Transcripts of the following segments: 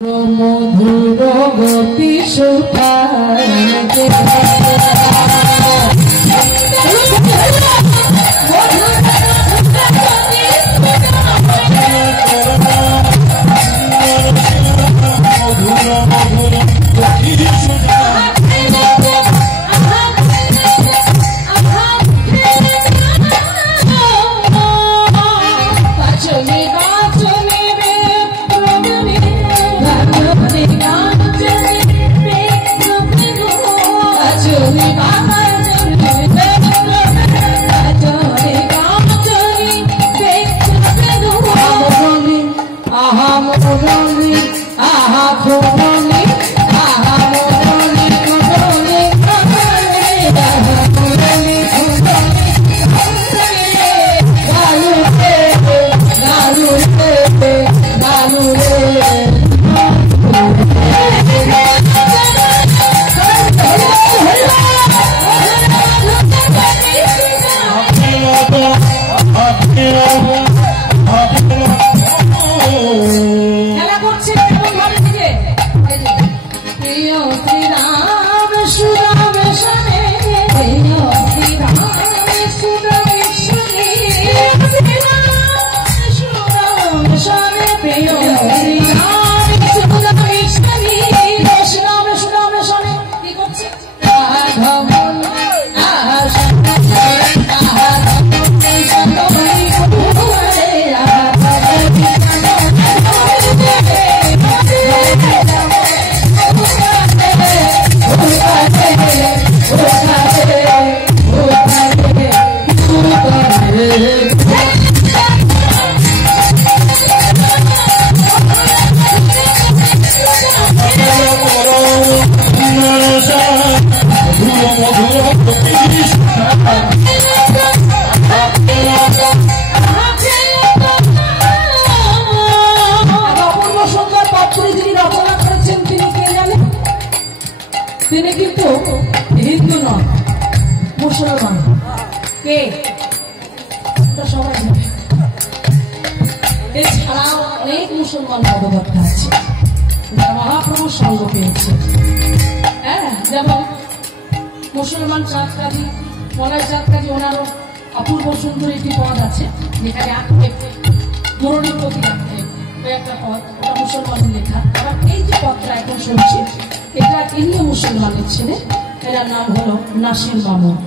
মধুর গতি সুখায় তিনি কিন্তু হিন্দু নন, মুসলমান। কে সবাই জানে। এছাড়াও অনেক মুসলমান ভগবত্তা আছে যারা মহাপ্রভুর সঙ্গ পেয়েছে। হ্যাঁ, যেমন মুসলমান চাঁদ কাজী, মলয় চাঁদ কাজী, ওনারও অপূর্ব সুন্দর একটি পদ আছে যেখানে মুরলীর প্রতি একটা পদ, ওটা মুসলমানের লেখা। আবার এই যে পদটা এখন শুনছি, এটা ইনিও মুসলমানের ছেলে, এটার নাম হলো নাসির মামুন।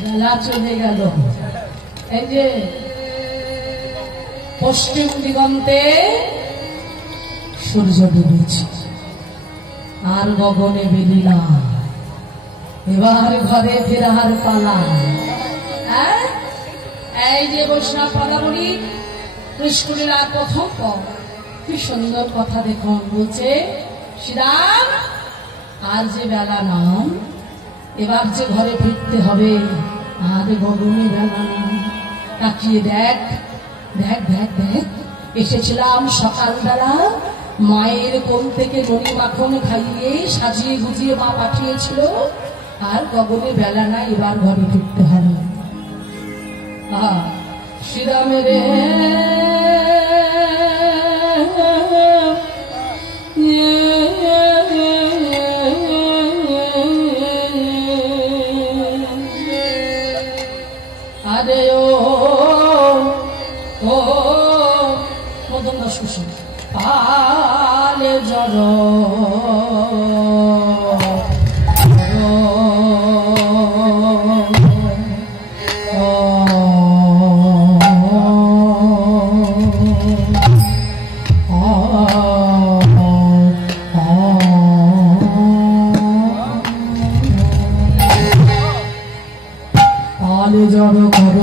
বেলা চলে গেল, এই যে পশ্চিম দিগন্তে সূর্য ডুবেছে আর গগনে বেলিনা এবার ঘরে ফেরার পালা। এই যে বৈষ্ণব পদাবলী কৃষ্ণলীলার প্রথম পদ, কি সুন্দর কথা দেখুন। বলছে শ্রীরাম আর যে বেলা নাম, এবার যে ঘরে ফিরতে হবে, আর গগনে বেলা নাম। তাকিয়ে দেখ দেখ দেখ দেখ, এসেছিলাম সকালবেলা, মায়ের কোল থেকে ননি মাখন খাইয়ে সাজিয়ে গুজিয়ে মা পাঠিয়েছিল, আর গগনে বেলা না, এবার ঘরে ফিরতে হবে। শ্রীরামের আরে ও মদন দাস কুসুম পালে জড় জড় কর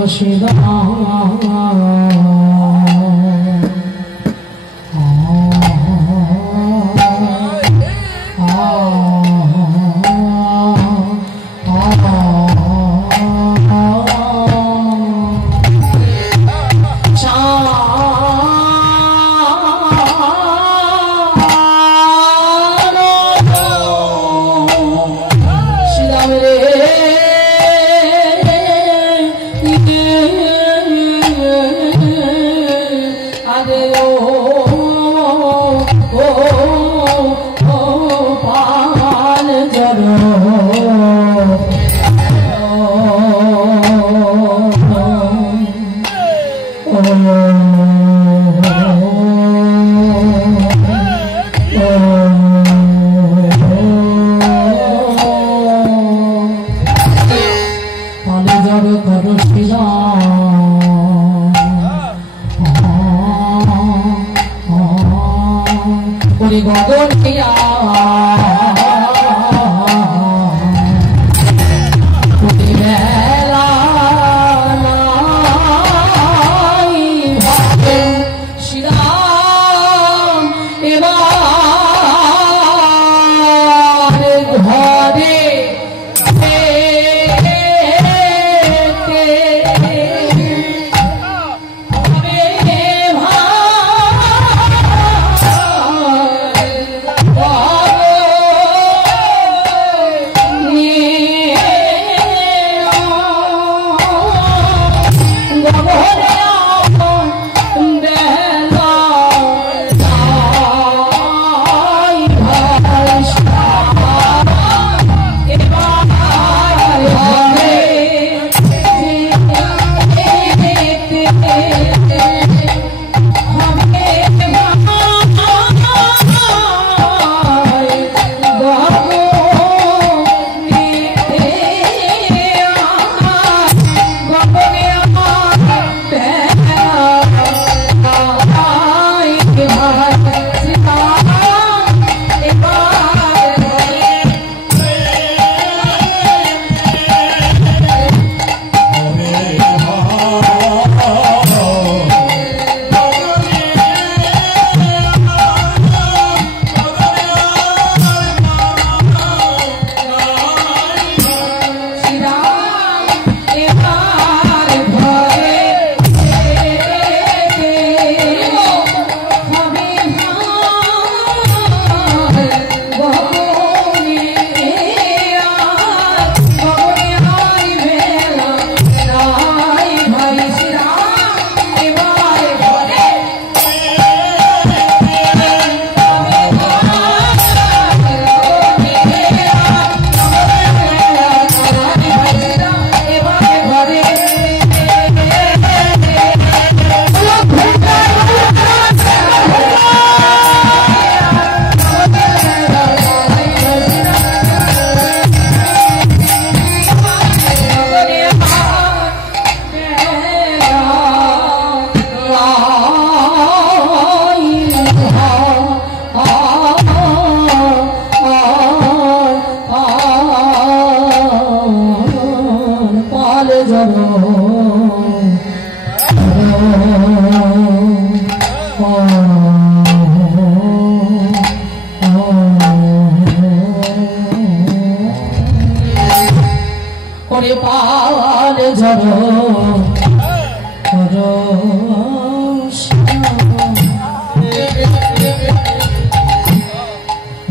ওরে পাল জড়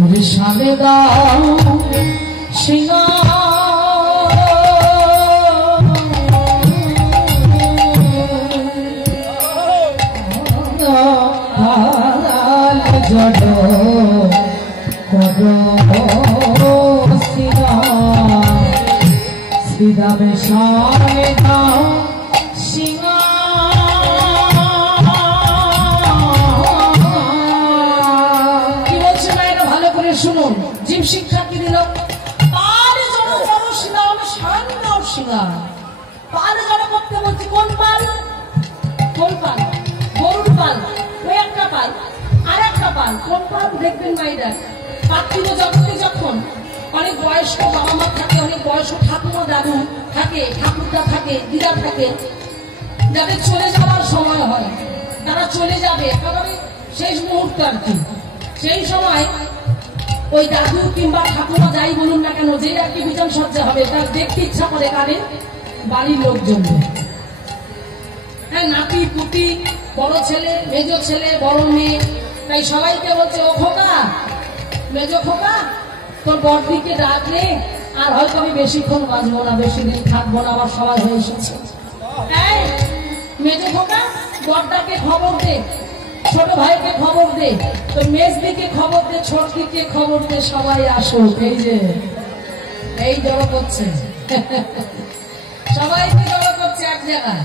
ওরে সালে দাও সিংহা জড় শ্রীরামে সালে দাও সিংহা কি বলছে না এটা ভালো করে শুনুন। জীব শিক্ষা কি দিল? পালে জড় জড় শ্রীরাম সান্দ সিংহা। পালে জড় করতে বলছে কোন পাল? কোন পাল? গরুর পাল। ওই একটা পাল আর একটা পাল। কোন পাল দেখবেন মাইরা? পার্থিব জগতে যখন অনেক বয়স্ক বাবা মা থাকে, অনেক বয়স্ক ঠাকুমা দাদু থাকে, ঠাকুরদা থাকে, দিদা থাকে, যাদের চলে যাওয়ার সময় হয়, তারা চলে যাবে একেবারে শেষ মুহূর্ত আর কি। সেই সময় ওই দাদু কিংবা ঠাকুমা যাই বলুন না কেন, যে আর কি বিছান সজ্জা হবে তার দেখতে ইচ্ছা করে কারে? বাড়ির লোকজন। হ্যাঁ, নাতি পুতি, বড় ছেলে, মেজ ছেলে, বড় মেয়ে, তাই সবাইকে বলছে ও খোকা, মেজ খোকা, তোর বড়দিকে ডাকলে আর হয়তো আমি বেশিক্ষণ বাঁচবো না, বেশি দিন থাকবো না, আবার সবাই হয়ে এসেছে। হ্যাঁ, মেজ খোকা বড়দাকে খবর দে, ছোট ভাইকে খবর দে, তোর মেজদিকে খবর দে, ছোটদিকে খবর দে, সবাই আসুক। এই যে এই জড়ো করছে, সবাইকে জড়ো করছে এক জায়গায়।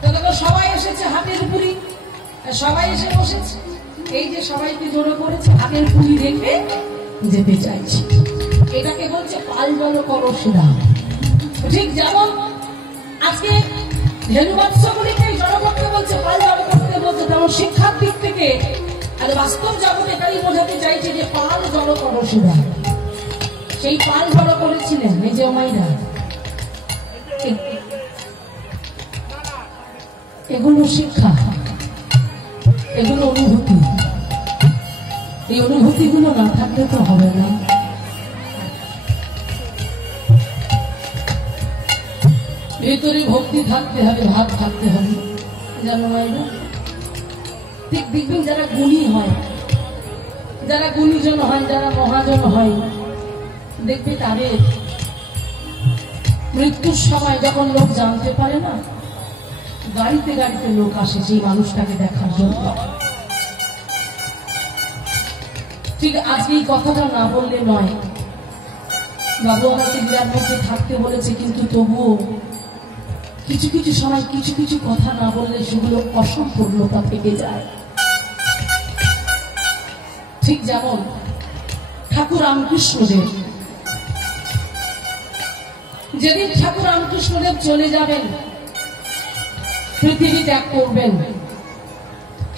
তো দেখো সবাই এসেছে হাতের পুরি, সবাই এসে বসেছে। এই যে সবাইকে জড়ো করেছে, হাতের পুরি দেখে যেতে চাইছি। এটাকে বলছে পাল জড়ো করো সিধা। ঠিক যেমন আজকে ধেনুবৎসগুলিকে জড়ো করতে বলছে, পাল জড়ো করতে বলছে, তেমন শিক্ষার দিক থেকে আর বাস্তব জগতে এটাই বোঝাতে চাইছে যে পাল জড়ো করো সিধা। সেই পাল জড়ো করেছিলেন এই যে মাইরা। এগুলো শিক্ষা, এগুলো অনুভূতি। এই অনুভূতিগুলো না থাকলে তো হবে না। ভিতরে ভক্তি থাকতে হবে, ভাব থাকতে হবে, জানো না? ঠিক দেখবেন যারা গুণী হয়, যারা গুণীজন হয়, যারা মহাজন হয়, দেখবে তাদের মৃত্যুর সময় যখন লোক জানতে পারে না, গাড়িতে গাড়িতে লোক আসে সেই মানুষটাকে দেখার জন্য। ঠিক আজকে এই কথাটা না বললে নয়। বাবু আমাকে বিরাট মধ্যে থাকতে বলেছে, কিন্তু তবুও কিছু কিছু সময় কিছু কিছু কথা না বললে সেগুলো অসম্পূর্ণতা থেকে যায়। ঠিক যেমন ঠাকুর রামকৃষ্ণদেব, যেদিন ঠাকুর রামকৃষ্ণদেব চলে যাবেন, পৃথিবী ত্যাগ করবেন,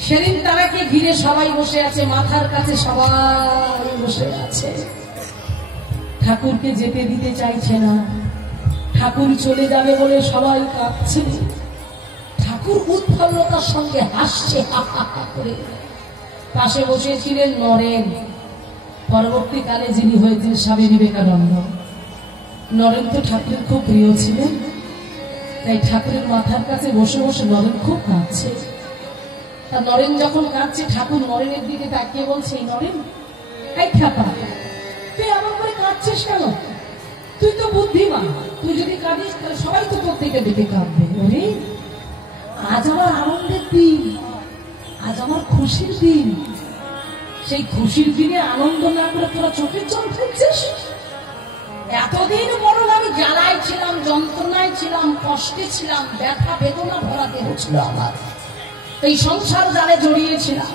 সেদিন তারাকে ঘিরে সবাই বসে আছে, মাথার কাছে সবাই বসে আছে। ঠাকুরকে যেতে দিতে চাইছে না, ঠাকুর চলে যাবে বলে সবাই কাঁদছে। ঠাকুর উৎফুল্লতার সঙ্গে হাসছে হা হা হা করে। পাশে বসেছিলেন নরেন, পরবর্তীকালে যিনি হয়েছেন স্বামী বিবেকানন্দ। নরেন তো ঠাকুরের খুব প্রিয় ছিলেন, তাই ঠাকুরের মাথার কাছে বসে বসে নরেন খুব কাঁদছে। তা নরেন যখন কাঁদছে, ঠাকুর নরেনের দিকে তাকিয়ে বলছে, নরেন, এই খ্যাপা, তুই আমার করে কাঁদছিস কেন? তুই তো বুদ্ধিমান, তুই যদি কাঁদিস তাহলে সবাই তো তোর দিকে দিকে কাঁদবে। ওরে, আজ আমার আনন্দের দিন, আজ আমার খুশির দিন। সেই খুশির দিনে আনন্দ না করে তোরা চোখের জল ফেলছিস। এতদিন বরং আমি জ্বালায় ছিলাম, যন্ত্রণায় ছিলাম, কষ্টে ছিলাম, ব্যথা বেদনা ভরাতে হচ্ছিল আমার, এই সংসার জালে জড়িয়েছিলাম।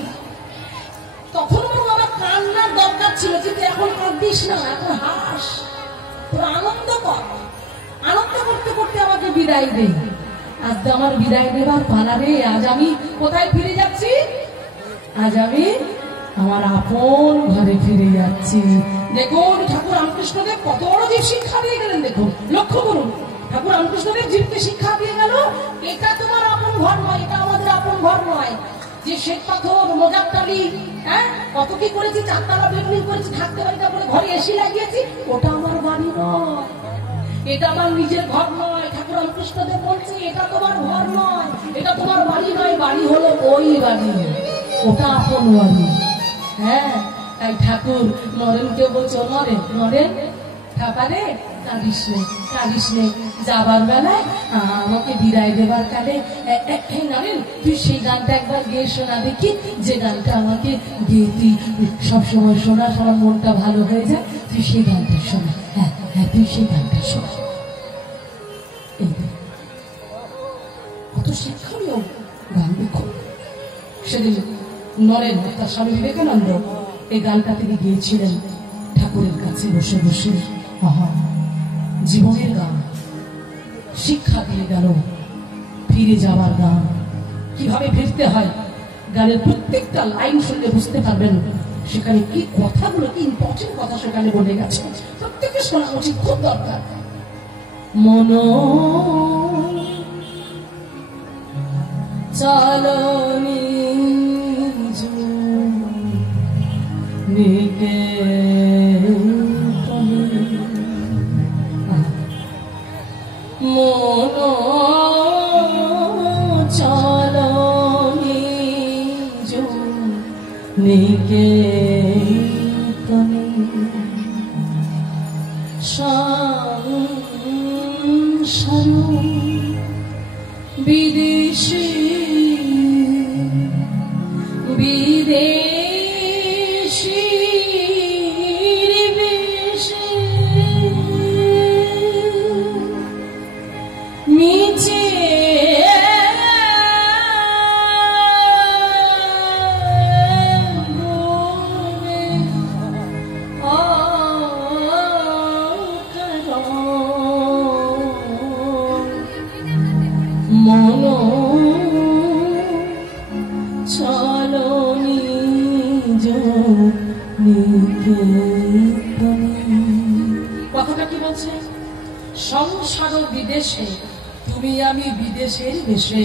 তখন বরং আমার কান্নার দরকার ছিল, কিন্তু এখন কাঁদিস না, এখন হাস, তোর আনন্দ কর। আনন্দ করতে করতে আমাকে বিদায় দে। আজ তো আমার বিদায় দেবার পালা রে। আজ আমি কোথায় ফিরে যাচ্ছি? আজ আমি আমার আপন ঘরে ফিরে যাচ্ছি। দেখুন ঠাকুর রামকৃষ্ণদেব কত বড় জীব শিক্ষা দিয়ে গেলেন। দেখুন, লক্ষ্য করুন, ঠাকুর রামকৃষ্ণদেব জীবকে শিক্ষা দিয়ে গেল, এটা তোমার আপন ঘর নয়, এটা আমাদের আপন ঘর নয়। যে শ্বেত পাথর, মোজারটালি, হ্যাঁ, কত কি করেছি, চারতলা বিল্ডিং করেছি, থাকতে পারি, তারপরে ঘরে এসি লাগিয়েছি, ওটা আমার বাড়ি নয়। এটা আমার নিজের ঘর নয়। ঠাকুর রামকৃষ্ণদেব বলছে এটা তোমার ঘর নয়, এটা তোমার বাড়ি নয়, বাড়ি হলো ওই বাড়ি, ওটা আপন বাড়ি। হ্যাঁ, তাই ঠাকুর নরেনকে বলছে, নরেন নরেন ঠাপারে কাঁদিস নে, কাঁদিস নে, যাবার বেলায় আমাকে বিদায় দেবার কালে নরেন তুই সেই গানটা একবার গেয়ে শোনা দেখি, যে গানটা আমাকে গেয়ে তুই সবসময় শোনাস, আমার মনটা ভালো হয়ে যায়, তুই সেই গানটা শোনা। হ্যাঁ হ্যাঁ, তুই সেই গানটা শোনা। কত শিক্ষণীয় গান দেখো। সেদিন নরেন তার স্বামী বিবেকানন্দ এই গানটা তিনি গিয়েছিলেন ঠাকুরের কাছে বসে বসে। আহা, জীবনের গান, শিক্ষা দিয়ে গেল, ফিরে যাওয়ার গান, কিভাবে ফিরতে হয়। গানের প্রত্যেকটা লাইন শুনলে বুঝতে পারবেন সেখানে কি কথাগুলো, কি ইম্পর্টেন্ট কথা সেখানে বলে গেছে। প্রত্যেকে শোনা উচিত, খুব দরকার। মন চালনি নিকে মন চালনি নিকে সংসার বিদেশী বিদেশী মিছে মন চলনি কথাটা কি বলছে? সংসার বিদেশে, তুমি আমি বিদেশের দেশে,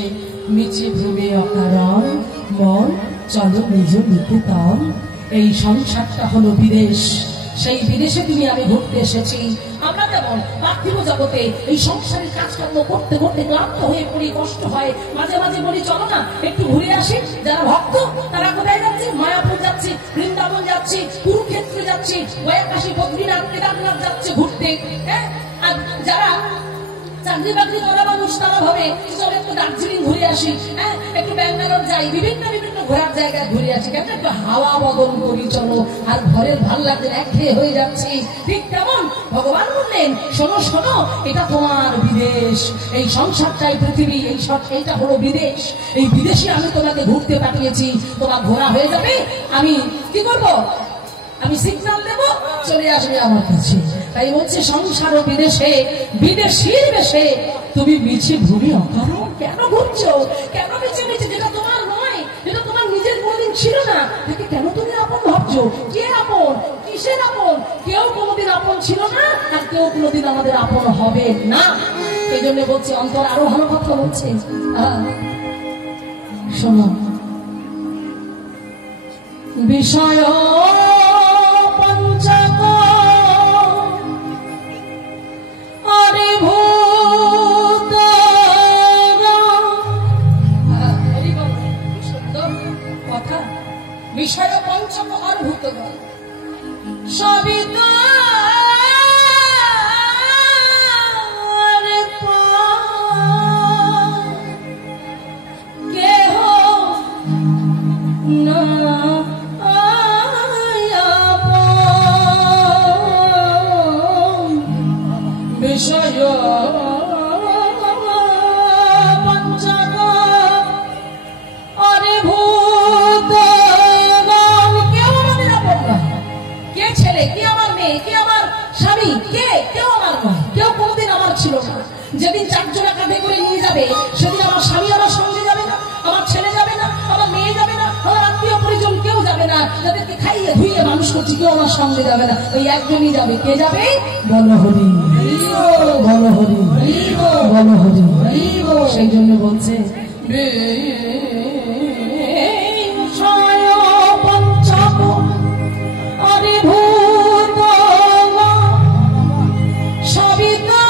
মিছে ভেবে অকারণ মন চলো নিজ নিকেতন। এই সংসারটা হলো বিদেশ, সেই বিদেশে তুমি আমি ঘুরতে এসেছি। আমরা যেমন পার্থিব জগতে এই সংসারের কাজকর্ম করতে করতে ক্লান্ত হয়ে পড়ি, কষ্ট হয়, মাঝে মাঝে বলি চলো না একটু ঘুরে আসি। যারা ভক্ত তারা কোথায় যাচ্ছে? মায়াপুর যাচ্ছি, বৃন্দাবন যাচ্ছি, কুরুক্ষেত্রে যাচ্ছি, গয়াকাশী, বদ্রীনাথ, কেদারনাথ যাচ্ছে ঘুরতে। হ্যাঁ, আর যারা চাকরি বাকরি করা মানুষ তারা ভাবে চলো একটু দার্জিলিং ঘুরে আসি, হ্যাঁ একটু ব্যাঙ্গালোর যাই, বিভিন্ন বিভিন্ন ঘোরার জায়গায় ঘুরে আসি, কেন একটু হাওয়া বদল করি চলো। আর ঘরের ভাল লাগছে, একঘেয়ে হয়ে যাচ্ছি। ঠিক তেমন ভগবান বললেন, শোনো শোনো, এটা তোমার বিদেশ, এই সংসারটাই পৃথিবী, এইটা হলো বিদেশ। এই বিদেশে আমি তোমাকে ঘুরতে পাঠিয়েছি, তোমার ঘোরা হয়ে যাবে। আমি কি করবো? আমি সিগন্যাল দেব, চলে আসবে আমার কাছে। তাই বলছে সংসার বিদেশে, বিদেশির বেশে তুমি মিছে ভূমি অকারণ কেন ঘুরছো? কেন মিছে মিছে? যেটা তোমার নয়, যেটা তোমার নিজের কোনোদিন ছিল না, তাকে কেন তুমি আপন ভাবছো? কে আপন? কিসের আপন? কেউ কোনোদিন আপন ছিল না, আর কেউ কোনোদিন আমাদের আপন হবে না। এই জন্য বলছি, অন্তর আরো ভালো কথা বলছে। শোনো, বিষয় পঞ্চক আরে ভূত কথা, বিষয় পঞ্চক আর ভূত সবই কেহ না বিষয় পঞ্চক আরে ভূত কেউ আমাদের আপন নয়। কে ছেলে, কে আমার মেয়ে, কে আমার স্বামী, কেউ আমার নয়, কেউ কোনোদিন আমার ছিল না। যেদিন চারজনা কাঁধে করে নিয়ে যাবে, সেদিন আমার স্বামী আমার সঙ্গে যাবে না, আমার ছেলে যাবে না, আমার মেয়ে যাবে না, আমার আত্মীয় পরিজন কেউ যাবে না। যাদেরকে খাইয়ে ধুইয়ে মানুষ করছি, কেউ আমার সঙ্গে যাবে না। ওই একজনই যাবে। কে যাবে? বল হরি, বল হরি, বল হরি। সেই জন্য বলছে পঞ্চক আরে ভূত সবিতা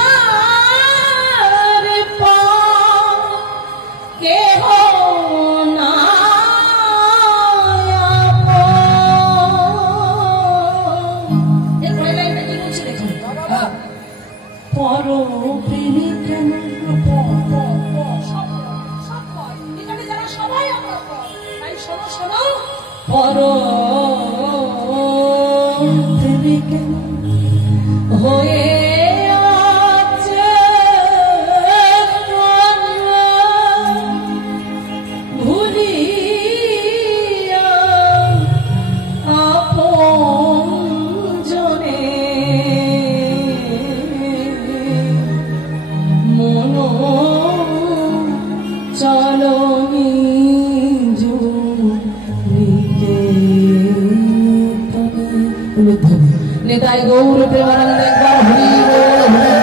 পর প্রেমী কেন পর প্রেমী কেন হয়ে नेताई गौर प्रेमानंद एक बार हरि बोल।